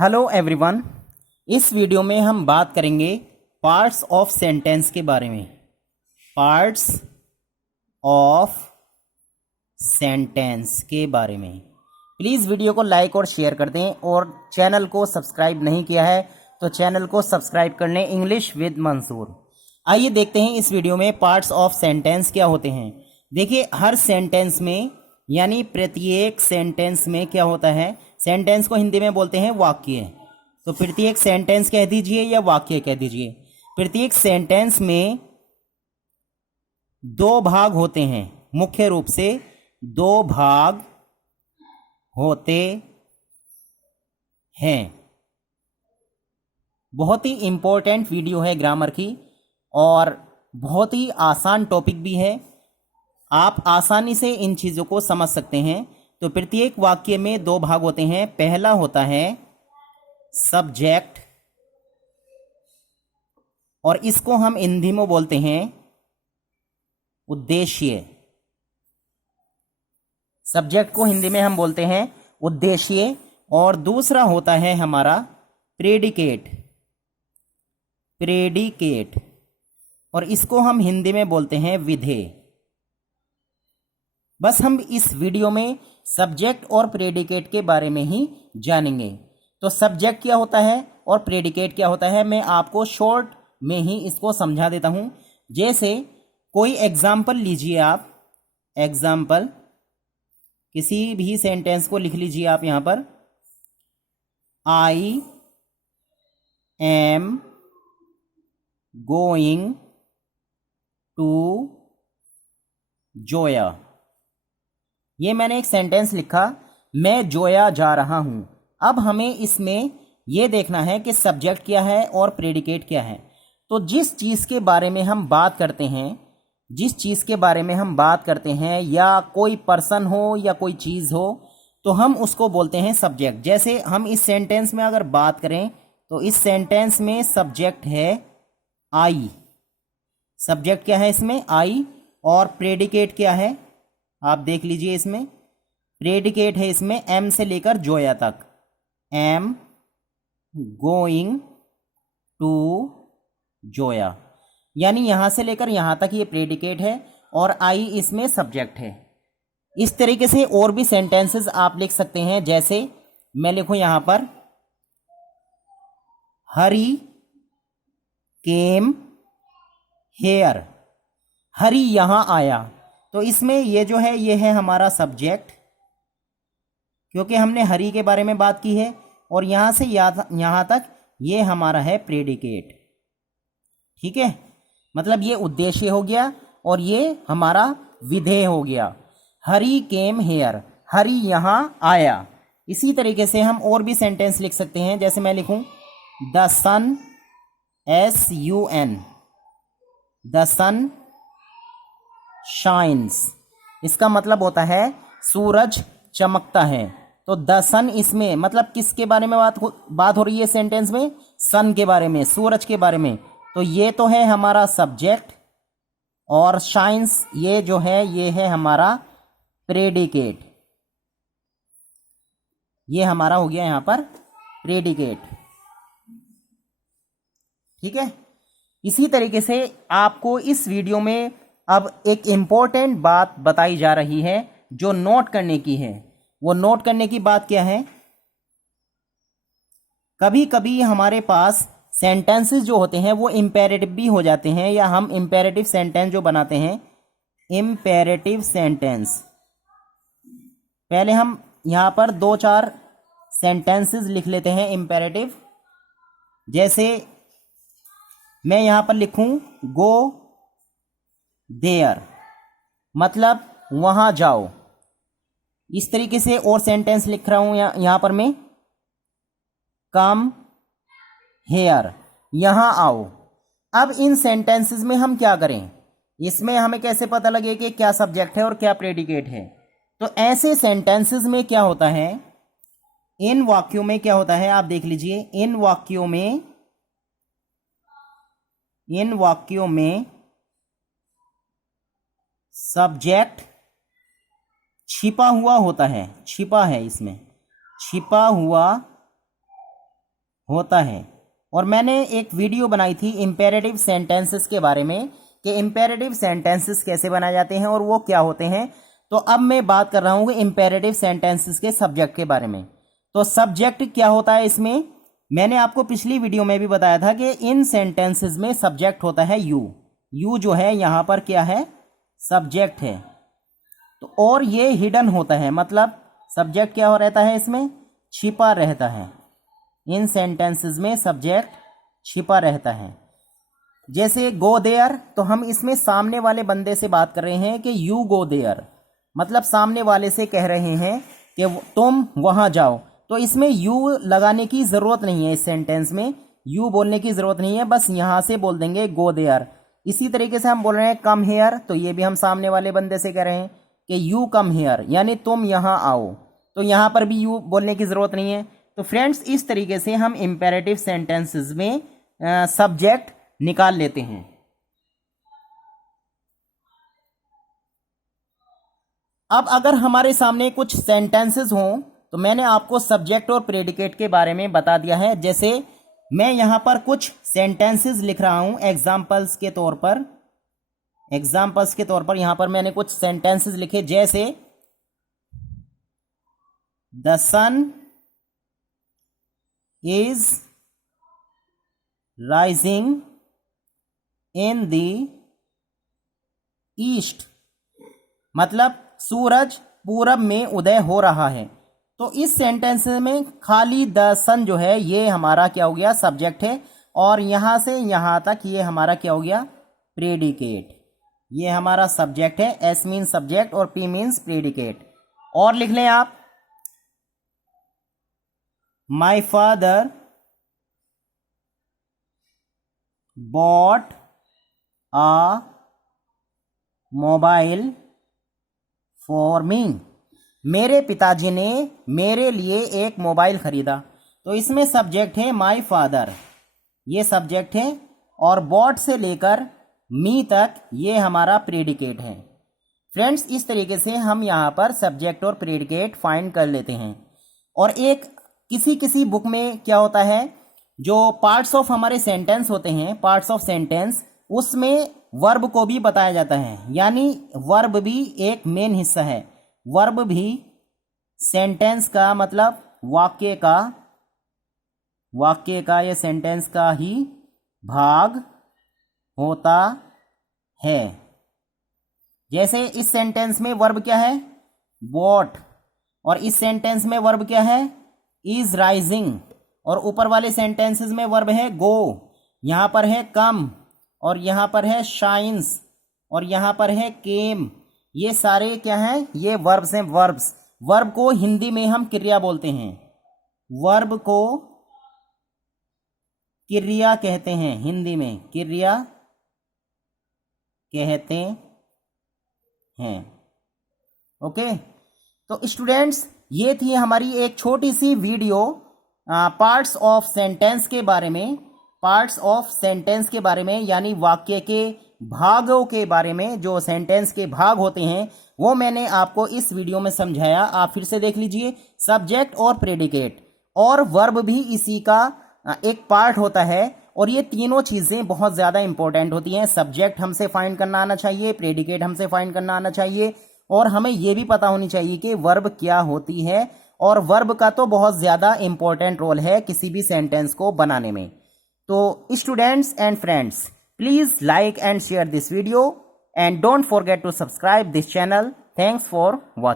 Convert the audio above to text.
Hello everyone. इस video में हम बात करेंगे पार्ट्स ऑफ सेंटेंस के बारे में। पार्ट्स ऑफ सेंटेंस के बारे में प्लीज़ वीडियो को लाइक और शेयर कर दें, और चैनल को सब्सक्राइब नहीं किया है तो चैनल को सब्सक्राइब कर लें। English with Mansoor. आइए देखते हैं इस वीडियो में पार्ट्स ऑफ सेंटेंस क्या होते हैं। देखिए, हर सेंटेंस में यानी प्रत्येक सेंटेंस में क्या होता है, सेंटेंस को हिंदी में बोलते हैं वाक्य। तो प्रत्येक सेंटेंस कह दीजिए या वाक्य कह दीजिए। प्रत्येक सेंटेंस में दो भाग होते हैं, मुख्य रूप से दो भाग होते हैं। बहुत ही इंपॉर्टेंट वीडियो है ग्रामर की, और बहुत ही आसान टॉपिक भी है। आप आसानी से इन चीज़ों को समझ सकते हैं। तो प्रत्येक वाक्य में दो भाग होते हैं। पहला होता है सब्जेक्ट, और इसको हम हिंदी में बोलते हैं उद्देश्य। सब्जेक्ट को हिंदी में हम बोलते हैं उद्देश्य। और दूसरा होता है हमारा प्रेडिकेट। प्रेडिकेट, और इसको हम हिंदी में बोलते हैं विधेय। बस हम इस वीडियो में सब्जेक्ट और प्रेडिकेट के बारे में ही जानेंगे। तो सब्जेक्ट क्या होता है और प्रेडिकेट क्या होता है, मैं आपको शॉर्ट में ही इसको समझा देता हूं। जैसे कोई एग्जाम्पल लीजिए आप। एग्जाम्पल, किसी भी सेंटेंस को लिख लीजिए आप यहां पर। I am going to Zoya. ये मैंने एक सेंटेंस लिखा, मैं जोया जा रहा हूं। अब हमें इसमें यह देखना है कि सब्जेक्ट क्या है और प्रेडिकेट क्या है। तो जिस चीज़ के बारे में हम बात करते हैं, जिस चीज़ के बारे में हम बात करते हैं, या कोई पर्सन हो या कोई चीज़ हो, तो हम उसको बोलते हैं सब्जेक्ट। जैसे हम इस सेंटेंस में अगर बात करें तो इस सेंटेंस में सब्जेक्ट है आई। सब्जेक्ट क्या है इसमें? आई। और प्रेडिकेट क्या है आप देख लीजिए। इसमें प्रेडिकेट है इसमें एम से लेकर जोया तक। एम गोइंग टू जोया, यानी यहां से लेकर यहां तक ये प्रेडिकेट है, और आई इसमें सब्जेक्ट है। इस तरीके से और भी सेंटेंसेस आप लिख सकते हैं। जैसे मैं लिखूं यहां पर, हरी केम हेयर। हरी यहां आया। तो इसमें ये जो है ये है हमारा सब्जेक्ट, क्योंकि हमने हरी के बारे में बात की है, और यहां से यहां तक ये हमारा है प्रेडिकेट। ठीक है, मतलब ये उद्देश्य हो गया और ये हमारा विधेय हो गया। हरी केम हेयर, हरी यहां आया। इसी तरीके से हम और भी सेंटेंस लिख सकते हैं। जैसे मैं लिखूं the sun, SUN, the sun shines. इसका मतलब होता है सूरज चमकता है। तो द सन इसमें मतलब किसके बारे में बात हो रही है सेंटेंस में? सन के बारे में, सूरज के बारे में। तो ये तो है हमारा सब्जेक्ट, और शाइन्स ये जो है ये है हमारा प्रेडिकेट। ये हमारा हो गया यहां पर प्रेडिकेट। ठीक है, इसी तरीके से आपको इस वीडियो में अब एक इम्पोर्टेंट बात बताई जा रही है जो नोट करने की है। वो नोट करने की बात क्या है? कभी कभी हमारे पास सेंटेंसेस जो होते हैं वो इम्पेरेटिव भी हो जाते हैं, या हम इम्पेरेटिव सेंटेंस जो बनाते हैं, इम्पेरेटिव सेंटेंस। पहले हम यहां पर दो चार सेंटेंसेस लिख लेते हैं इम्पेरेटिव। जैसे मैं यहां पर लिखूं गो देयर, मतलब वहां जाओ। इस तरीके से और सेंटेंस लिख रहा हूं यहां पर मैं, कम हेयर, यहां आओ। अब इन सेंटेंसेस में हम क्या करें? इसमें हमें कैसे पता लगे कि क्या सब्जेक्ट है और क्या प्रेडिकेट है? तो ऐसे सेंटेंसेस में क्या होता है, इन वाक्यों में क्या होता है आप देख लीजिए। इन वाक्यों में सब्जेक्ट छिपा हुआ होता है। छिपा है इसमें, छिपा हुआ होता है। और मैंने एक वीडियो बनाई थी इंपेरेटिव सेंटेंसेस के बारे में कि इंपेरेटिव सेंटेंसेस कैसे बनाए जाते हैं और वो क्या होते हैं। तो अब मैं बात कर रहा हूँ इंपेरेटिव सेंटेंसेस के सब्जेक्ट के बारे में। तो सब्जेक्ट क्या होता है इसमें, मैंने आपको पिछली वीडियो में भी बताया था कि इन सेंटेंसेस में सब्जेक्ट होता है यू। यू जो है यहाँ पर क्या है, सब्जेक्ट है। तो और ये हिडन होता है, मतलब सब्जेक्ट क्या हो रहता है इसमें, छिपा रहता है। इन सेंटेंसेस में सब्जेक्ट छिपा रहता है। जैसे गो देयर, तो हम इसमें सामने वाले बंदे से बात कर रहे हैं कि यू गो देयर, मतलब सामने वाले से कह रहे हैं कि तुम वहां जाओ। तो इसमें यू लगाने की ज़रूरत नहीं है, इस सेंटेंस में यू बोलने की ज़रूरत नहीं है, बस यहां से बोल देंगे गो देयर। इसी तरीके से हम बोल रहे हैं कम हेयर, तो ये भी हम सामने वाले बंदे से कह रहे हैं कि यू कम हेयर, यानी तुम यहाँ आओ। तो यहाँ पर भी यू बोलने की ज़रूरत नहीं है। तो फ्रेंड्स, इस तरीके से हम इंपेरेटिव सेंटेंसेस में सब्जेक्ट निकाल लेते हैं। अब अगर हमारे सामने कुछ सेंटेंसेस हों, तो मैंने आपको सब्जेक्ट और प्रेडिकेट के बारे में बता दिया है। जैसे मैं यहाँ पर कुछ सेंटेंसेस लिख रहा हूँ एग्जाम्पल्स के तौर पर। यहाँ पर मैंने कुछ सेंटेंसेस लिखे, जैसे the sun is rising in the east, मतलब सूरज पूरब में उदय हो रहा है। तो इस सेंटेंस में खाली द सन जो है ये हमारा क्या हो गया, सब्जेक्ट है, और यहां से यहां तक ये हमारा क्या हो गया, प्रेडिकेट। ये हमारा सब्जेक्ट है, एस मीन सब्जेक्ट और पी मीन्स प्रेडिकेट। और लिख लें आप, my father bought a mobile for me, मेरे पिताजी ने मेरे लिए एक मोबाइल खरीदा। तो इसमें सब्जेक्ट है माई फादर, ये सब्जेक्ट है, और बॉट से लेकर मी तक ये हमारा प्रेडिकेट है। फ्रेंड्स, इस तरीके से हम यहाँ पर सब्जेक्ट और प्रेडिकेट फाइंड कर लेते हैं। और एक किसी किसी बुक में क्या होता है, जो पार्ट्स ऑफ हमारे सेंटेंस होते हैं, पार्ट्स ऑफ सेंटेंस, उसमें वर्ब को भी बताया जाता है, यानी वर्ब भी एक मेन हिस्सा है। वर्ब भी सेंटेंस का, मतलब वाक्य का या सेंटेंस का ही भाग होता है। जैसे इस सेंटेंस में वर्ब क्या है, वॉट, और इस सेंटेंस में वर्ब क्या है, इज राइजिंग, और ऊपर वाले सेंटेंसेस में वर्ब है गो, यहाँ पर है कम, और यहाँ पर है शाइन्स, और यहाँ पर है केम। ये सारे क्या हैं, ये वर्ब्स हैं, वर्ब्स। वर्ब को हिंदी में हम क्रिया बोलते हैं, वर्ब को क्रिया कहते हैं, हिंदी में क्रिया कहते हैं। ओके, तो स्टूडेंट्स, ये थी हमारी एक छोटी सी वीडियो पार्ट्स ऑफ सेंटेंस के बारे में, पार्ट्स ऑफ सेंटेंस के बारे में, यानी वाक्य के भागों के बारे में। जो सेंटेंस के भाग होते हैं वो मैंने आपको इस वीडियो में समझाया, आप फिर से देख लीजिए। सब्जेक्ट और प्रेडिकेट और वर्ब भी इसी का एक पार्ट होता है, और ये तीनों चीज़ें बहुत ज़्यादा इंपॉर्टेंट होती हैं। सब्जेक्ट हमसे फाइंड करना आना चाहिए, प्रेडिकेट हमसे फाइंड करना आना चाहिए, और हमें ये भी पता होनी चाहिए कि वर्ब क्या होती है। और वर्ब का तो बहुत ज़्यादा इंपॉर्टेंट रोल है किसी भी सेंटेंस को बनाने में। तो students and friends, please like and share this video and don't forget to subscribe this channel. Thanks for watching.